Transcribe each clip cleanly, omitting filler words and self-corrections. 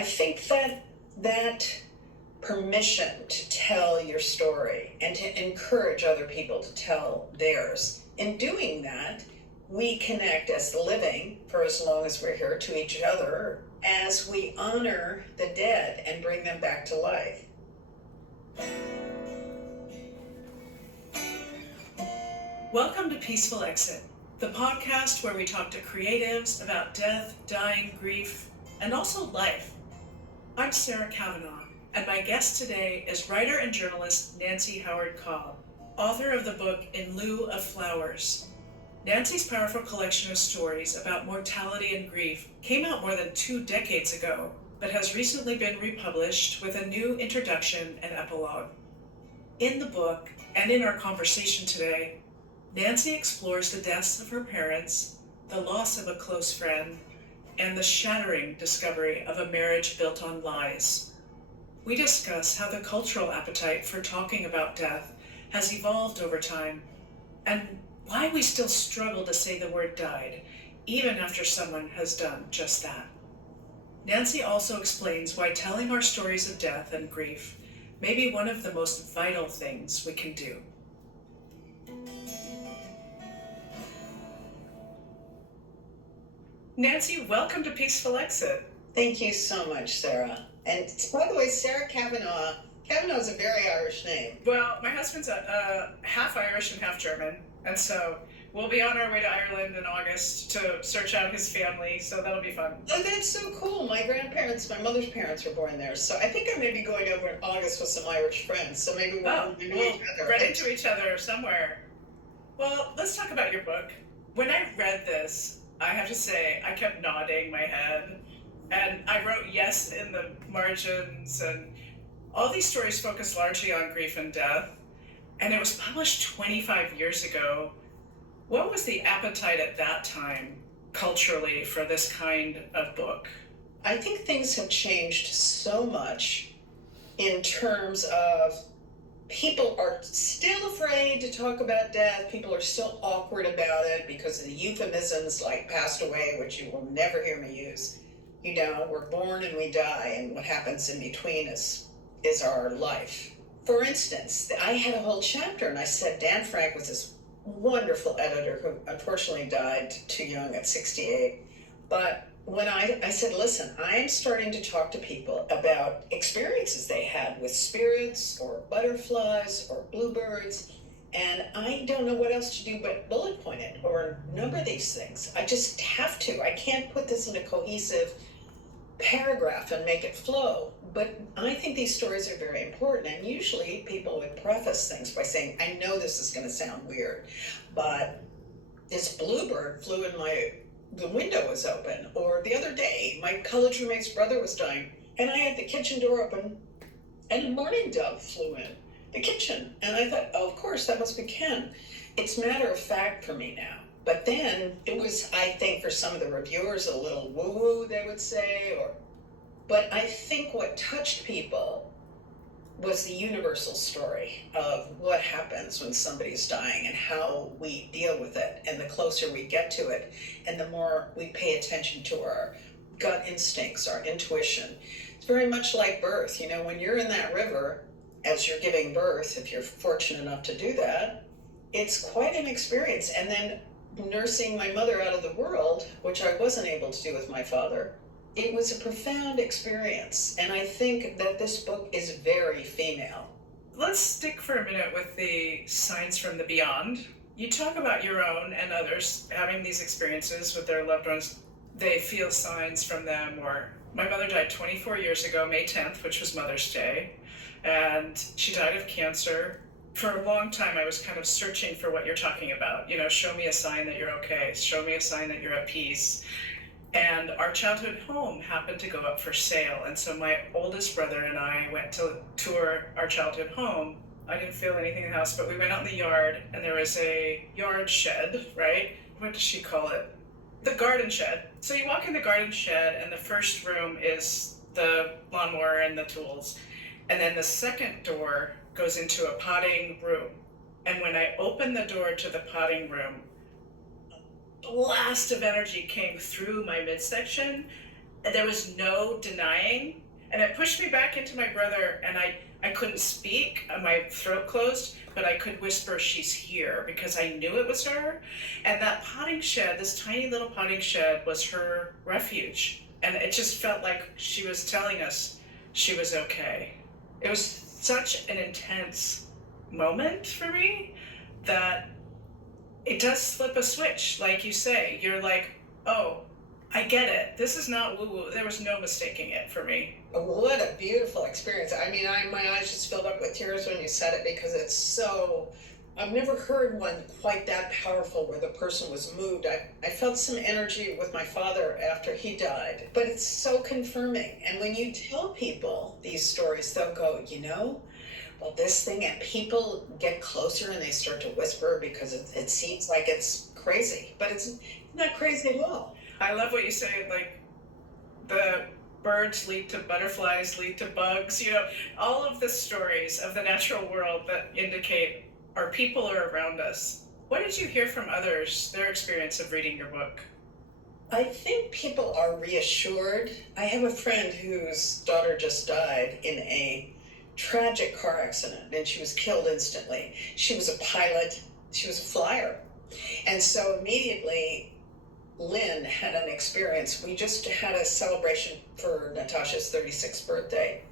I think that permission to tell your story and to encourage other people to tell theirs. In doing that, we connect as the living, for as long as we're here, to each other as we honor the dead and bring them back to life. Welcome to Peaceful Exit, the podcast where we talk to creatives about death, dying, grief, and also life. I'm Sarah Kavanaugh, and my guest today is writer and journalist Nancy Howard Cobb, author of the book In Lieu of Flowers. Nancy's powerful collection of stories about mortality and grief came out more than 2 decades ago, but has recently been republished with a new introduction and epilogue. In the book, and in our conversation today, Nancy explores the deaths of her parents, the loss of a close friend, and the shattering discovery of a marriage built on lies. We discuss how the cultural appetite for talking about death has evolved over time, and why we still struggle to say the word died, even after someone has done just that. Nancy also explains why telling our stories of death and grief may be one of the most vital things we can do. Nancy, welcome to Peaceful Exit. Thank you so much, Sarah. And by the way, Sarah Kavanaugh is a very Irish name. Well, my husband's half Irish and half German, and so we'll be on our way to Ireland in August to search out his family, so that'll be fun. Oh, that's so cool. My mother's parents were born there, so I think I may be going over in August with some Irish friends, so maybe we'll run into each other somewhere. Well, let's talk about your book. When I read this, I have to say, I kept nodding my head, and I wrote yes in the margins, and all these stories focus largely on grief and death, and it was published 25 years ago. What was the appetite at that time, culturally, for this kind of book? I think things have changed so much in terms of people are still afraid to talk about death. People are still awkward about it because of the euphemisms like passed away, which you will never hear me use. You know, we're born and we die, and what happens in between is our life. For instance, I had a whole chapter, and I said Dan Frank was this wonderful editor who unfortunately died too young at 68. But when I said, listen, I'm starting to talk to people about experiences they had with spirits or butterflies or bluebirds, and I don't know what else to do but bullet point it or number these things. I just have to. I can't put this in a cohesive paragraph and make it flow. But I think these stories are very important, and usually people would preface things by saying, I know this is going to sound weird, but this bluebird flew in the window was open, or the other day, my college roommate's brother was dying, and I had the kitchen door open, and a mourning dove flew in the kitchen, and I thought, oh, of course, that must be Ken. It's matter of fact for me now. But then it was, I think, for some of the reviewers, a little woo-woo, they would say, but I think what touched people was the universal story of what happens when somebody's dying and how we deal with it. And the closer we get to it, and the more we pay attention to our gut instincts, our intuition. It's very much like birth. You know, when you're in that river, as you're giving birth, if you're fortunate enough to do that, it's quite an experience. And then nursing my mother out of the world, which I wasn't able to do with my father, it was a profound experience, and I think that this book is very female. Let's stick for a minute with the signs from the beyond. You talk about your own and others having these experiences with their loved ones. They feel signs from them, or my mother died 24 years ago, May 10th, which was Mother's Day, and she died of cancer. For a long time, I was kind of searching for what you're talking about. You know, show me a sign that you're okay. Show me a sign that you're at peace. And our childhood home happened to go up for sale. And so my oldest brother and I went to tour our childhood home. I didn't feel anything in the house, but we went out in the yard, and there was a yard shed, right? What does she call it? The garden shed. So you walk in the garden shed, and the first room is the lawnmower and the tools. And then the second door goes into a potting room. And when I opened the door to the potting room, blast of energy came through my midsection, And there was no denying. And it pushed me back into my brother, and I couldn't speak, my throat closed, but I could whisper, "She's here," because I knew it was her. And that potting shed, this tiny little potting shed, was her refuge. And it just felt like she was telling us she was okay. It was such an intense moment for me that it does flip a switch, like you say. You're like, oh, I get it. This is not woo-woo. There was no mistaking it for me. What a beautiful experience. I mean, my eyes just filled up with tears when you said it, because it's so, I've never heard one quite that powerful where the person was moved. I felt some energy with my father after he died, but it's so confirming. And when you tell people these stories, they'll go, well, this thing, and people get closer and they start to whisper because it seems like it's crazy, but it's not crazy at all. I love what you say, like the birds lead to butterflies, lead to bugs, all of the stories of the natural world that indicate our people are around us. What did you hear from others, their experience of reading your book? I think people are reassured. I have a friend whose daughter just died in a tragic car accident, and she was killed instantly. She was a pilot, she was a flyer. And so immediately, Lynn had an experience. We just had a celebration for Natasha's 36th birthday.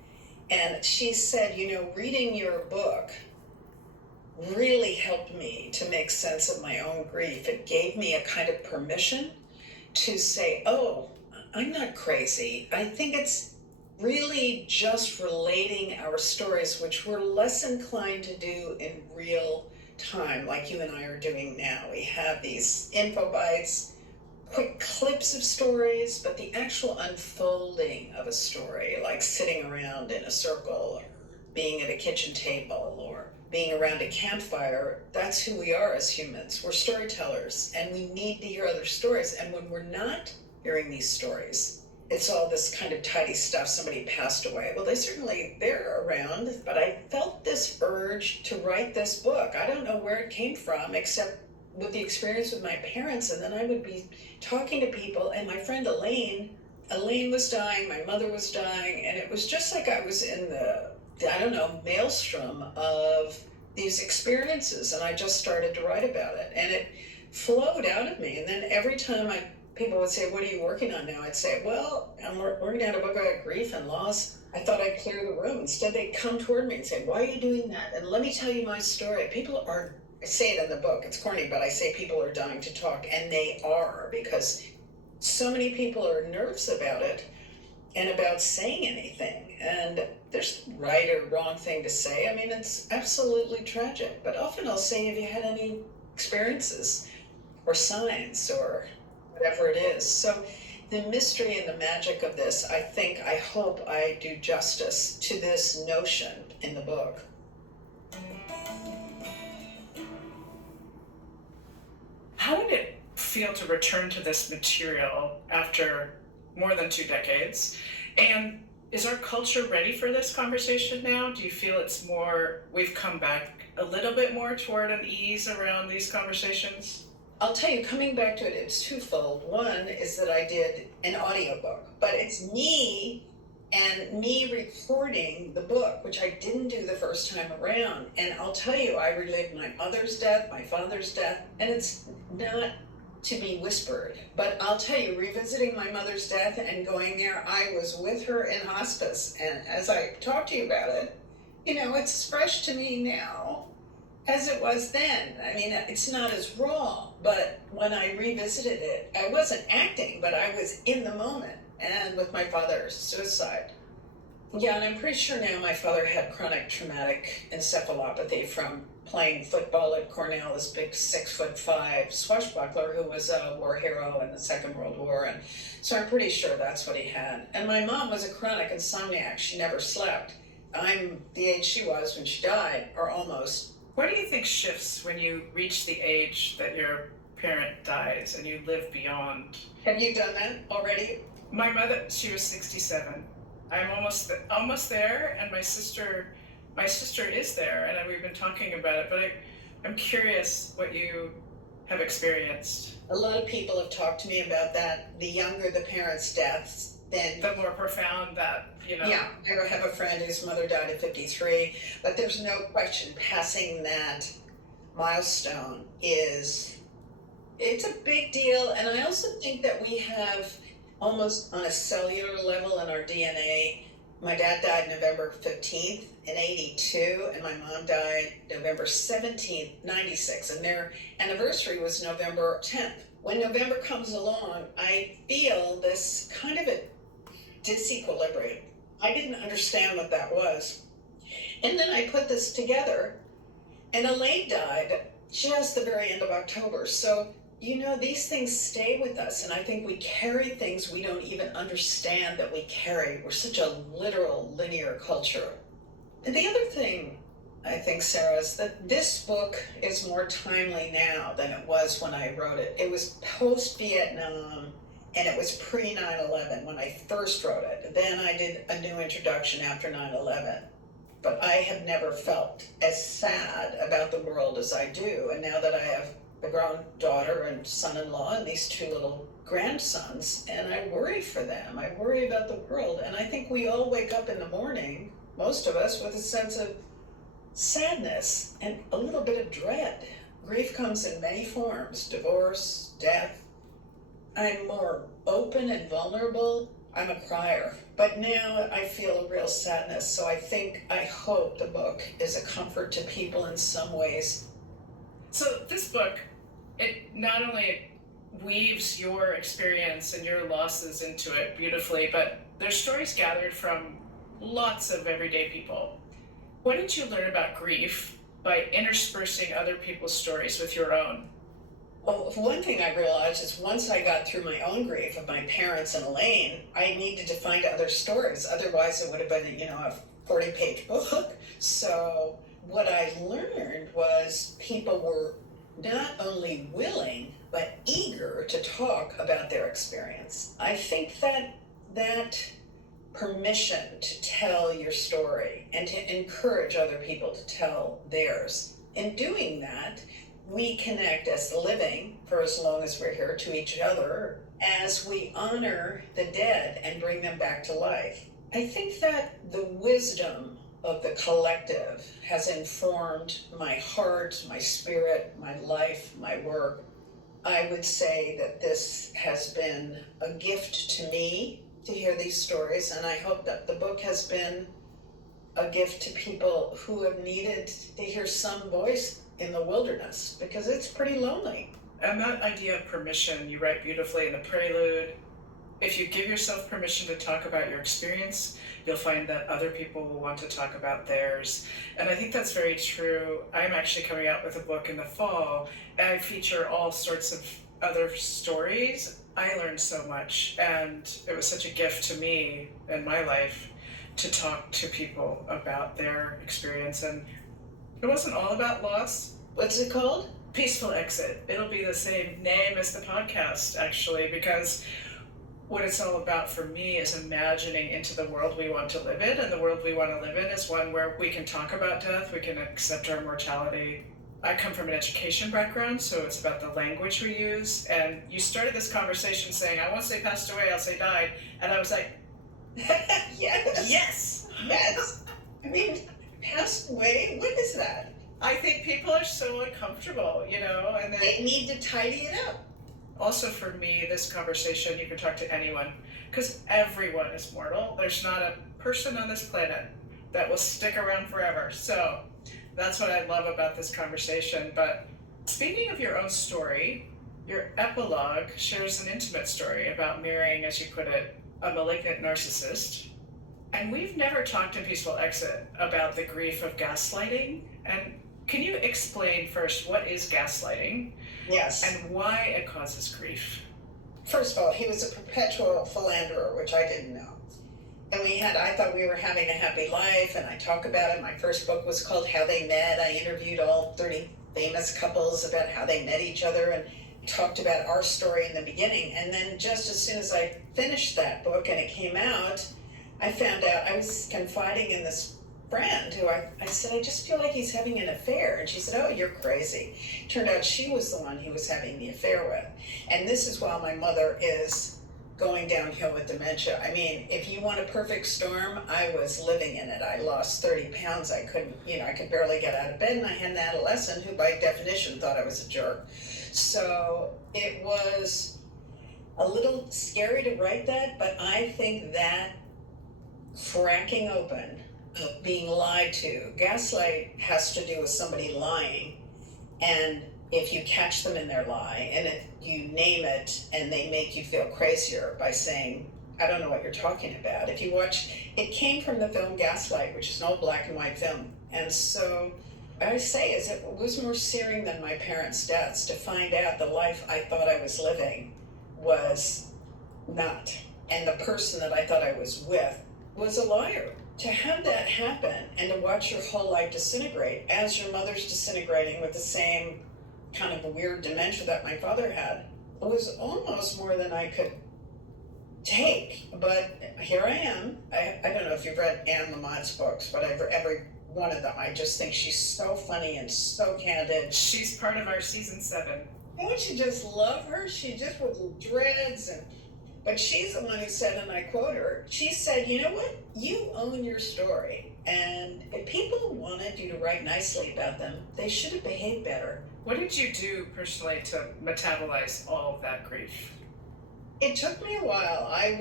And she said, reading your book really helped me to make sense of my own grief. It gave me a kind of permission to say, oh, I'm not crazy. I think it's really just relating our stories, which we're less inclined to do in real time, like you and I are doing now. We have these info bites, quick clips of stories, but the actual unfolding of a story, like sitting around in a circle or being at a kitchen table or being around a campfire, that's who we are as humans. We're storytellers, and we need to hear other stories. And when we're not hearing these stories, it's all this kind of tidy stuff. Somebody passed away. Well, they're around, but I felt this urge to write this book. I don't know where it came from, except with the experience with my parents. And then I would be talking to people, and my friend Elaine was dying, my mother was dying, and it was just like I was in the maelstrom of these experiences, and I just started to write about it, and it flowed out of me. And then every time people would say, "What are you working on now?" I'd say, "Well, I'm working on a book about grief and loss." I thought I'd clear the room. Instead, they'd come toward me and say, "Why are you doing that? And let me tell you my story." I say it in the book, it's corny, but I say people are dying to talk, and they are, because so many people are nervous about it and about saying anything. And there's no right or wrong thing to say. I mean, it's absolutely tragic. But often I'll say, have you had any experiences or signs or whatever it is? So the mystery and the magic of this, I hope I do justice to this notion in the book. How did it feel to return to this material after more than 2 decades? And is our culture ready for this conversation now? Do you feel we've come back a little bit more toward an ease around these conversations? I'll tell you, coming back to it, it's twofold. One is that I did an audiobook, but it's me recording the book, which I didn't do the first time around. And I'll tell you, I relived my mother's death, my father's death, and it's not to be whispered. But I'll tell you, revisiting my mother's death and going there, I was with her in hospice. And as I talk to you about it, it's fresh to me now as it was then. I mean, it's not as raw, but when I revisited it, I wasn't acting, but I was in the moment. And with my father's suicide. Yeah, and I'm pretty sure now my father had chronic traumatic encephalopathy from playing football at Cornell, this big 6'5" swashbuckler who was a war hero in the Second World War. And so I'm pretty sure that's what he had. And my mom was a chronic insomniac. She never slept. I'm the age she was when she died, or almost. What do you think shifts when you reach the age that your parent dies and you live beyond? Have you done that already? My mother, she was 67. I'm almost there, and my sister is there, and we've been talking about it, but I'm curious what you have experienced. A lot of people have talked to me about that. The younger the parents' deaths, than the more profound that, Yeah, I have a friend whose mother died at 53, but there's no question passing that milestone it's a big deal. And I also think that we have almost on a cellular level in our DNA. My dad died November 15th in 82, and my mom died November 17th, 96, and their anniversary was November 10th. When November comes along, I feel this kind of a disequilibrium. I didn't understand what that was. And then I put this together, and Elaine died just the very end of October. So, these things stay with us, and I think we carry things we don't even understand that we carry. We're such a literal, linear culture. And the other thing, I think, Sarah, is that this book is more timely now than it was when I wrote it. It was post-Vietnam, and it was pre 9/11 when I first wrote it. Then I did a new introduction after 9/11. But I have never felt as sad about the world as I do. And now that I have a grown daughter and son-in-law and these two little grandsons, and I worry for them. I worry about the world. And I think we all wake up in the morning, most of us, with a sense of sadness and a little bit of dread. Grief comes in many forms: divorce, death. I'm more open and vulnerable. I'm a crier. But now I feel a real sadness. So I hope the book is a comfort to people in some ways. So this book, it not only weaves your experience and your losses into it beautifully, but there's stories gathered from lots of everyday people. What did you learn about grief by interspersing other people's stories with your own? Well, one thing I realized is once I got through my own grief of my parents and Elaine, I needed to find other stories. Otherwise, it would have been, a 40-page book. So what I learned was people were not only willing, but eager to talk about their experience. I think that permission to tell your story and to encourage other people to tell theirs. In doing that, we connect as the living, for as long as we're here, to each other, as we honor the dead and bring them back to life. I think that the wisdom of the collective has informed my heart, my spirit, my life, my work. I would say that this has been a gift to me to hear these stories, and I hope that the book has been a gift to people who have needed to hear some voice in the wilderness, because it's pretty lonely. And that idea of permission, you write beautifully in the prelude. If you give yourself permission to talk about your experience, you'll find that other people will want to talk about theirs. And I think that's very true. I'm actually coming out with a book in the fall, and I feature all sorts of other stories. I learned so much, and it was such a gift to me in my life to talk to people about their experience. And it wasn't all about loss. What's it called? Peaceful Exit. It'll be the same name as the podcast, actually, because what it's all about for me is imagining into the world we want to live in, and the world we want to live in is one where we can talk about death, we can accept our mortality. I come from an education background, so it's about the language we use, and you started this conversation saying, I won't say passed away, I'll say died, and I was like, Yes. I mean, passed away? What is that? I think people are so uncomfortable, and They need to tidy it up. Also for me, this conversation, you can talk to anyone, because everyone is mortal. There's not a person on this planet that will stick around forever. So that's what I love about this conversation. But speaking of your own story, your epilogue shares an intimate story about marrying, as you put it, a malignant narcissist. And we've never talked in Peaceful Exit about the grief of gaslighting. And can you explain first what is gaslighting? Yes. And why it causes grief? First of all, he was a perpetual philanderer, which I didn't know. And I thought we were having a happy life, and I talk about it. My first book was called How They Met. I interviewed all 30 famous couples about how they met each other and talked about our story in the beginning. And then just as soon as I finished that book and it came out, I found out I was confiding in this friend who I said, I just feel like he's having an affair. And she said, oh, you're crazy. Turned out she was the one he was having the affair with. And this is while my mother is going downhill with dementia. I mean, if you want a perfect storm, I was living in it. I lost 30 pounds. I couldn't, I could barely get out of bed, and I had an adolescent who, by definition, thought I was a jerk. So it was a little scary to write that, but I think that cracking open of being lied to, gaslight has to do with somebody lying, and if you catch them in their lie, and if you name it and they make you feel crazier by saying, I don't know what you're talking about. If you watch, it came from the film Gaslight, which is an old black and white film. And so what I say is it was more searing than my parents' deaths to find out the life I thought I was living was not. And the person that I thought I was with was a liar. To have that happen and to watch your whole life disintegrate as your mother's disintegrating with the same kind of a weird dementia that my father had, it was almost more than I could take. But here I am. I don't know if you've read Anne Lamott's books, but every one of them, I just think she's so funny and so candid. She's part of our season 7. Don't you just love her? She just with dreads but she's the one who said, and I quote her, she said, you know what? You own your story. And if people wanted you to write nicely about them, they should have behaved better. What did you do personally to metabolize all of that grief? It took me a while. I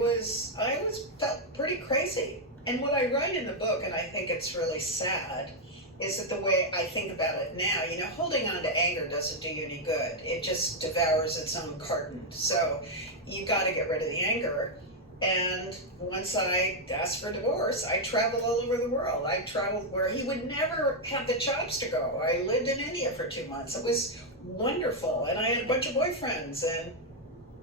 felt pretty crazy. And what I write in the book, and I think it's really sad, is that the way I think about it now, holding on to anger doesn't do you any good. It just devours its own carton. So you got to get rid of the anger. And once I asked for divorce, I traveled all over the world. I traveled where he would never have the chops to go. I lived in India for 2 months. It was wonderful. And I had a bunch of boyfriends. And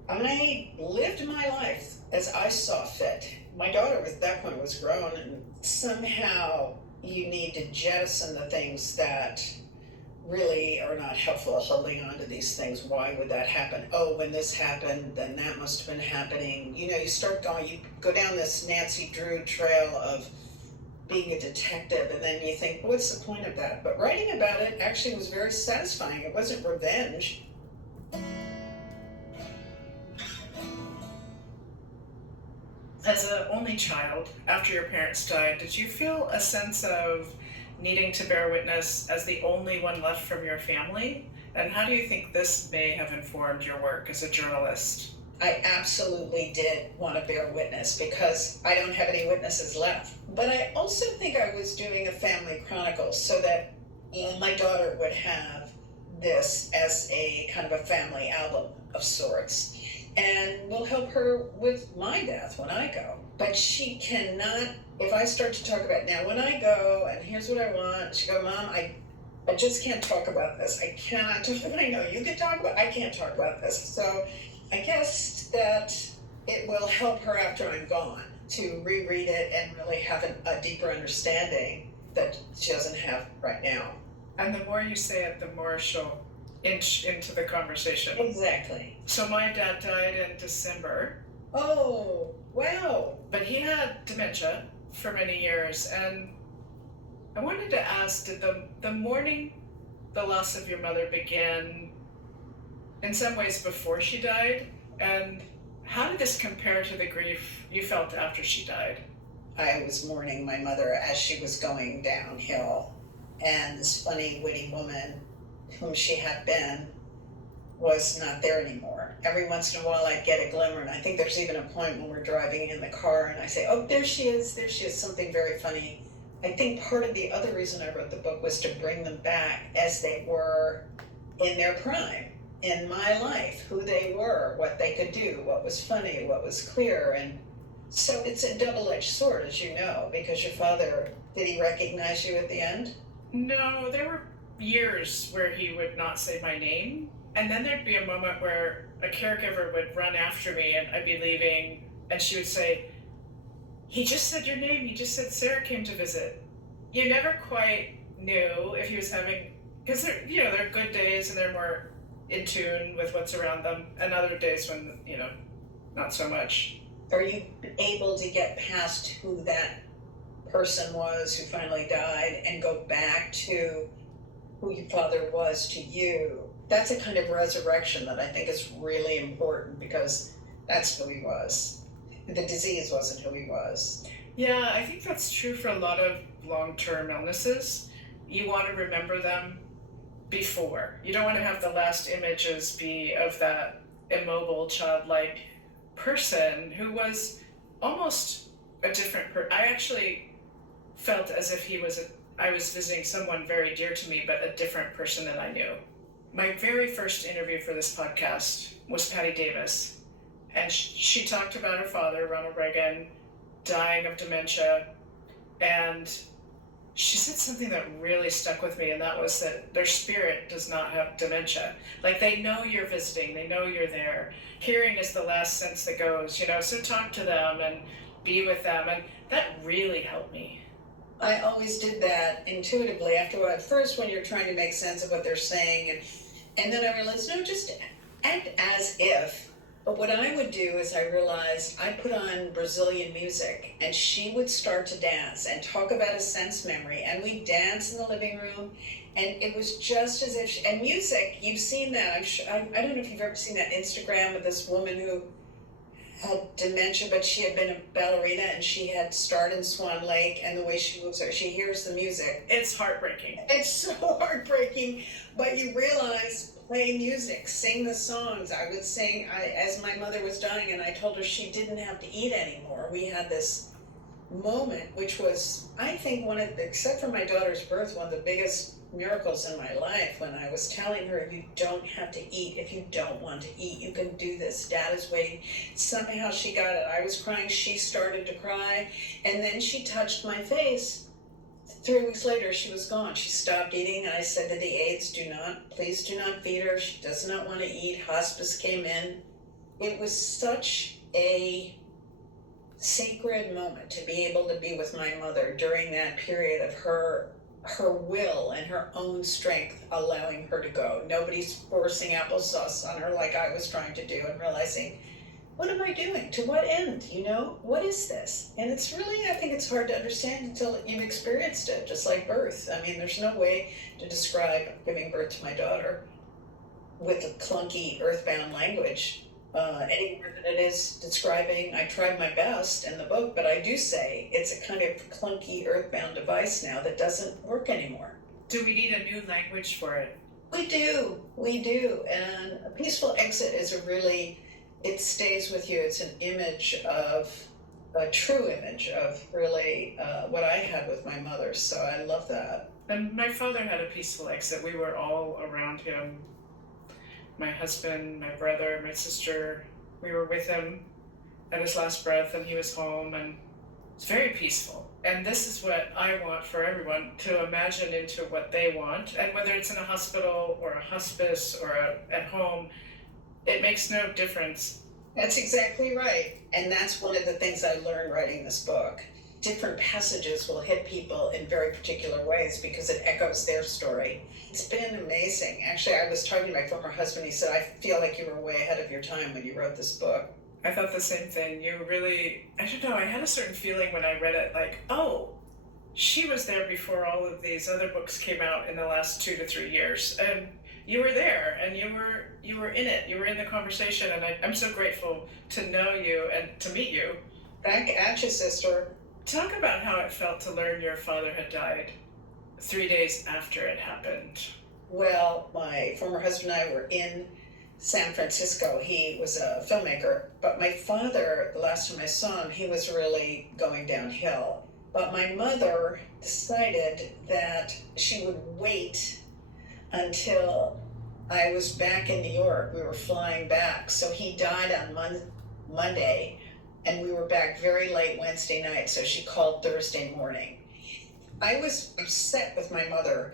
I lived my life as I saw fit. My daughter at that point was grown, and somehow you need to jettison the things that really are not helpful. Holding on to these things. Why would that happen? Oh, when this happened, then that must have been happening. You start going, you go down this Nancy Drew trail of being a detective, and then you think, what's the point of that? But writing about it actually was very satisfying. It wasn't revenge. As an only child, after your parents died, did you feel a sense of needing to bear witness as the only one left from your family? And how do you think this may have informed your work as a journalist? I absolutely did want to bear witness because I don't have any witnesses left. But I also think I was doing a family chronicle so that my daughter would have this as a kind of a family album of sorts. And will help her with my death when I go. But she cannot, if I start to talk about, now when I go, and here's what I want, she go, Mom, I just can't talk about this. I cannot talk about it. I know you can talk about it. I can't talk about this. So I guess that it will help her after I'm gone to reread it and really have a deeper understanding that she doesn't have right now. And the more you say it, the more she'll inch into the conversation. Exactly. So my dad died in December. Oh, wow. But he had dementia for many years. And I wanted to ask, did the morning the loss of your mother began in some ways before she died? And how did this compare to the grief you felt after she died? I was mourning my mother as she was going downhill. And this funny, witty woman whom she had been was not there anymore. Every once in a while I'd get a glimmer, and I think there's even a point when we're driving in the car and I say, oh, there she is, something very funny. I think part of the other reason I wrote the book was to bring them back as they were in their prime, in my life, who they were, what they could do, what was funny, what was clear. And so it's a double-edged sword, as you know, because your father, did he recognize you at the end? No, there were years where he would not say my name, and then there'd be a moment where a caregiver would run after me and I'd be leaving and she would say, he just said your name, he just said Sarah came to visit. You never quite knew if he was having, because there are good days and they're more in tune with what's around them, and other days when not so much. Are you able to get past who that person was who finally died and go back to who your father was to you? That's a kind of resurrection that I think is really important, because That's who he was. The disease wasn't who he was. Yeah, I think that's true for a lot of long-term illnesses. You want to remember them before. You don't want to have the last images be of that immobile, childlike person who was almost a different person. I actually felt as if I was visiting someone very dear to me, but a different person than I knew. My very first interview for this podcast was Patty Davis, and she talked about her father, Ronald Reagan, dying of dementia, and she said something that really stuck with me, and that was that their spirit does not have dementia. Like, they know you're visiting, they know you're there. Hearing is the last sense that goes, so talk to them and be with them, and that really helped me. I always did that intuitively first when you're trying to make sense of what they're saying, and then I realized, no, just act as if. But what I would do is I realized I put on Brazilian music, and she would start to dance and talk about a sense memory, and we'd dance in the living room, and it was just as if and music, you've seen that. I don't know if you've ever seen that Instagram of this woman who had dementia, but she had been a ballerina, and she had starred in Swan Lake, and the way she moves her, she hears the music. It's heartbreaking. It's so heartbreaking, but you realize, play music, sing the songs. I would sing as my mother was dying, and I told her she didn't have to eat anymore. We had this moment, which was, I think, except for my daughter's birth, one of the biggest miracles in my life, when I was telling her, you don't have to eat if you don't want to eat. You can do this. Dad is waiting. Somehow she got it. I was crying. She started to cry, and then she touched my face. 3 weeks later, she was gone. She stopped eating. I said to the aides, please do not feed her. She does not want to eat. Hospice came in. It was such a sacred moment to be able to be with my mother during that period of her will and her own strength allowing her to go. Nobody's forcing applesauce on her like I was trying to do, and realizing, what am I doing? To what end? What is this? And it's really, I think it's hard to understand until you've experienced it, just like birth. I mean, there's no way to describe giving birth to my daughter with a clunky earthbound language any more than it is describing. I tried my best in the book, but I do say it's a kind of clunky earthbound device now that doesn't work anymore. Do we need a new language for it? We do. And a peaceful exit is it stays with you. It's an image a true image of really what I had with my mother. So I love that. And my father had a peaceful exit. We were all around him. My husband, my brother, my sister, we were with him at his last breath, and he was home, and it's very peaceful. And this is what I want for everyone to imagine into what they want. And whether it's in a hospital or a hospice or at home, it makes no difference. That's exactly right. And that's one of the things I learned writing this book. Different passages will hit people in very particular ways because it echoes their story. It's been amazing. Actually, I was talking to my former husband. He said, I feel like you were way ahead of your time when you wrote this book. I thought the same thing. I don't know, I had a certain feeling when I read it, like, oh, she was there before all of these other books came out in the last 2 to 3 years. And you were there, and you were in it. You were in the conversation, and I'm so grateful to know you and to meet you. Back at you, sister. Talk about how it felt to learn your father had died 3 days after it happened. Well, my former husband and I were in San Francisco. He was a filmmaker, but my father, the last time I saw him, he was really going downhill. But my mother decided that she would wait until I was back in New York. We were flying back. So he died on Monday, and we were back very late Wednesday night, so she called Thursday morning. I was upset with my mother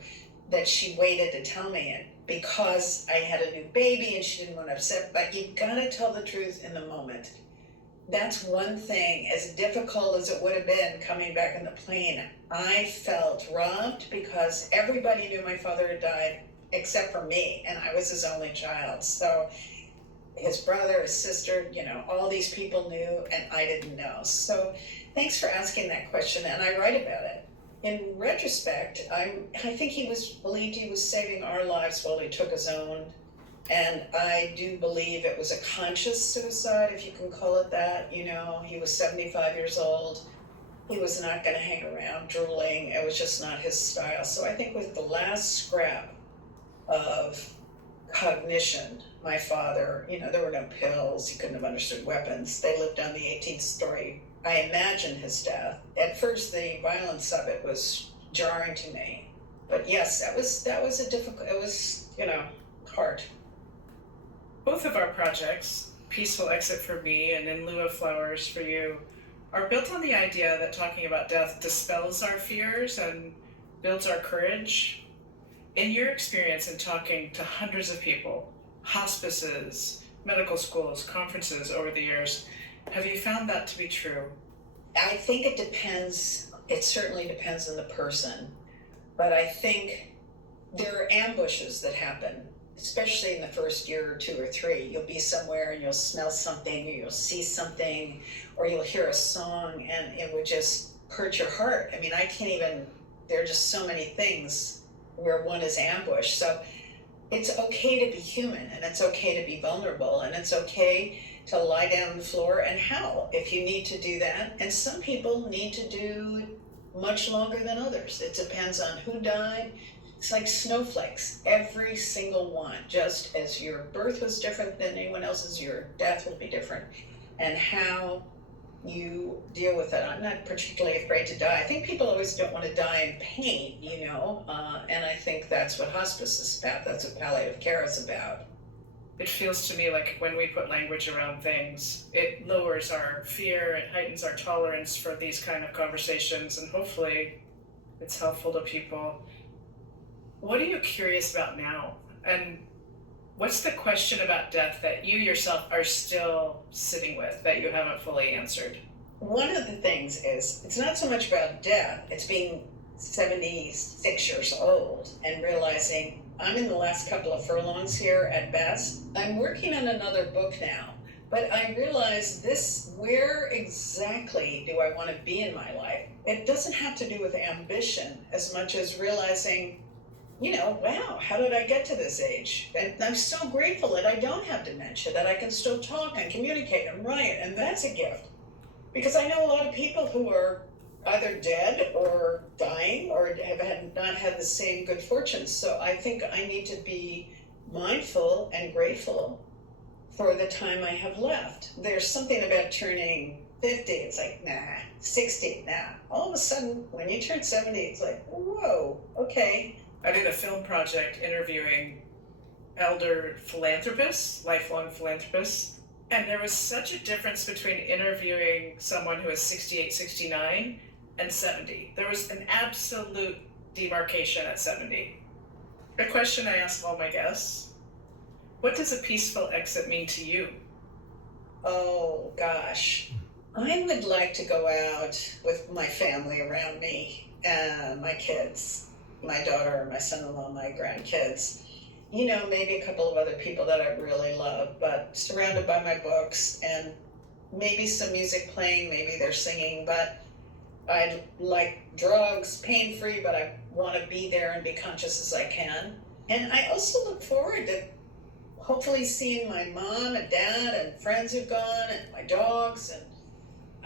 that she waited to tell me it because I had a new baby and she didn't want to upset, but you've got to tell the truth in the moment. That's one thing. As difficult as it would have been coming back in the plane, I felt robbed because everybody knew my father had died except for me, and I was his only child. So his brother, his sister, all these people knew and I didn't know. So thanks for asking that question, and I write about it. In retrospect, I think he believed he was saving our lives while he took his own And I do believe it was a conscious suicide, if you can call it that. You know, he was 75 years old. He was not going to hang around drooling. It was just not his style. So I think with the last scrap of cognition, my father, you know, there were no pills. He couldn't have understood weapons. They lived on the 18th story. I imagine his death. At first, the violence of it was jarring to me. But yes, that was a difficult, it was, you know, hard. Both of our projects, Peaceful Exit for me and In Lieu of Flowers for you, are built on the idea that talking about death dispels our fears and builds our courage. In your experience in talking to hundreds of people, hospices, medical schools, conferences over the years, have you found that to be true? I think it depends. It certainly depends on the person. But I think there are ambushes that happen, especially in the first year or two or three. You'll be somewhere and you'll smell something, or you'll see something, or you'll hear a song and it would just hurt your heart. I mean, I can't even, there are just so many things where one is ambushed. So it's okay to be human, and it's okay to be vulnerable, and it's okay to lie down on the floor and howl if you need to do that. And some people need to do much longer than others. It depends on who died. It's like snowflakes, every single one. Just as your birth was different than anyone else's, your death will be different. And how you deal with it. I'm not particularly afraid to die. I think people always don't want to die in pain, you know, and I think that's what hospice is about. That's what palliative care is about. It feels to me like when we put language around things, it lowers our fear, it heightens our tolerance for these kind of conversations, and hopefully it's helpful to people. What are you curious about now? And what's the question about death that you yourself are still sitting with that you haven't fully answered? One of the things is, it's not so much about death, it's being 76 years old and realizing I'm in the last couple of furlongs here at best. I'm working on another book now, but I realize this, where exactly do I want to be in my life? It doesn't have to do with ambition as much as realizing, you know, wow, how did I get to this age? And I'm so grateful that I don't have dementia, that I can still talk and communicate and write, and that's a gift. Because I know a lot of people who are either dead or dying or have not had the same good fortune. So I think I need to be mindful and grateful for the time I have left. There's something about turning 50, it's like, nah, 60, nah. All of a sudden, when you turn 70, it's like, whoa, okay. I did a film project interviewing elder philanthropists, lifelong philanthropists, and there was such a difference between interviewing someone who is 68, 69 and 70. There was an absolute demarcation at 70. A question I ask all my guests: what does a peaceful exit mean to you? Oh, gosh. I would like to go out with my family around me, my kids, my daughter, my son-in-law, my grandkids. You know, maybe a couple of other people that I really love, but surrounded by my books and maybe some music playing, maybe they're singing, but I like drugs, pain-free, but I want to be there and be conscious as I can. And I also look forward to hopefully seeing my mom and dad and friends who've gone and my dogs. And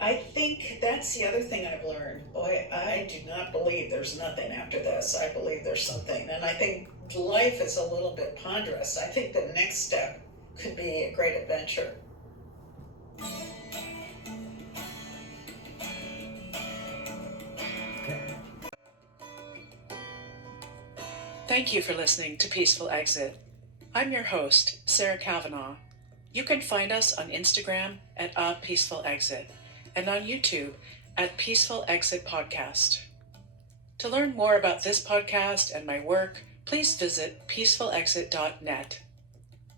I think that's the other thing I've learned. Boy, I do not believe there's nothing after this. I believe there's something. And I think life is a little bit ponderous. I think the next step could be a great adventure. Thank you for listening to Peaceful Exit. I'm your host, Sarah Kavanaugh. You can find us on Instagram at A Peaceful Exit and on YouTube at Peaceful Exit Podcast. To learn more about this podcast and my work, please visit peacefulexit.net.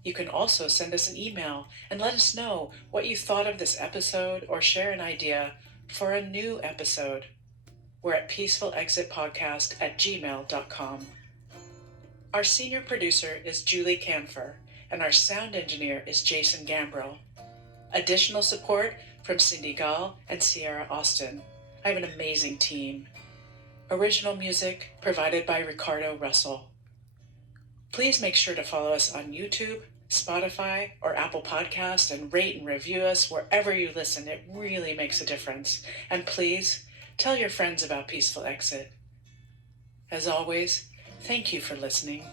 You can also send us an email and let us know what you thought of this episode or share an idea for a new episode. We're at peacefulexitpodcast@gmail.com. Our senior producer is Julie Camphor, and our sound engineer is Jason Gambrill. Additional support from Cindy Gall and Sierra Austin. I have an amazing team. Original music provided by Ricardo Russell. Please make sure to follow us on YouTube, Spotify, or Apple Podcast and rate and review us wherever you listen. It really makes a difference. And please tell your friends about Peaceful Exit. As always, thank you for listening.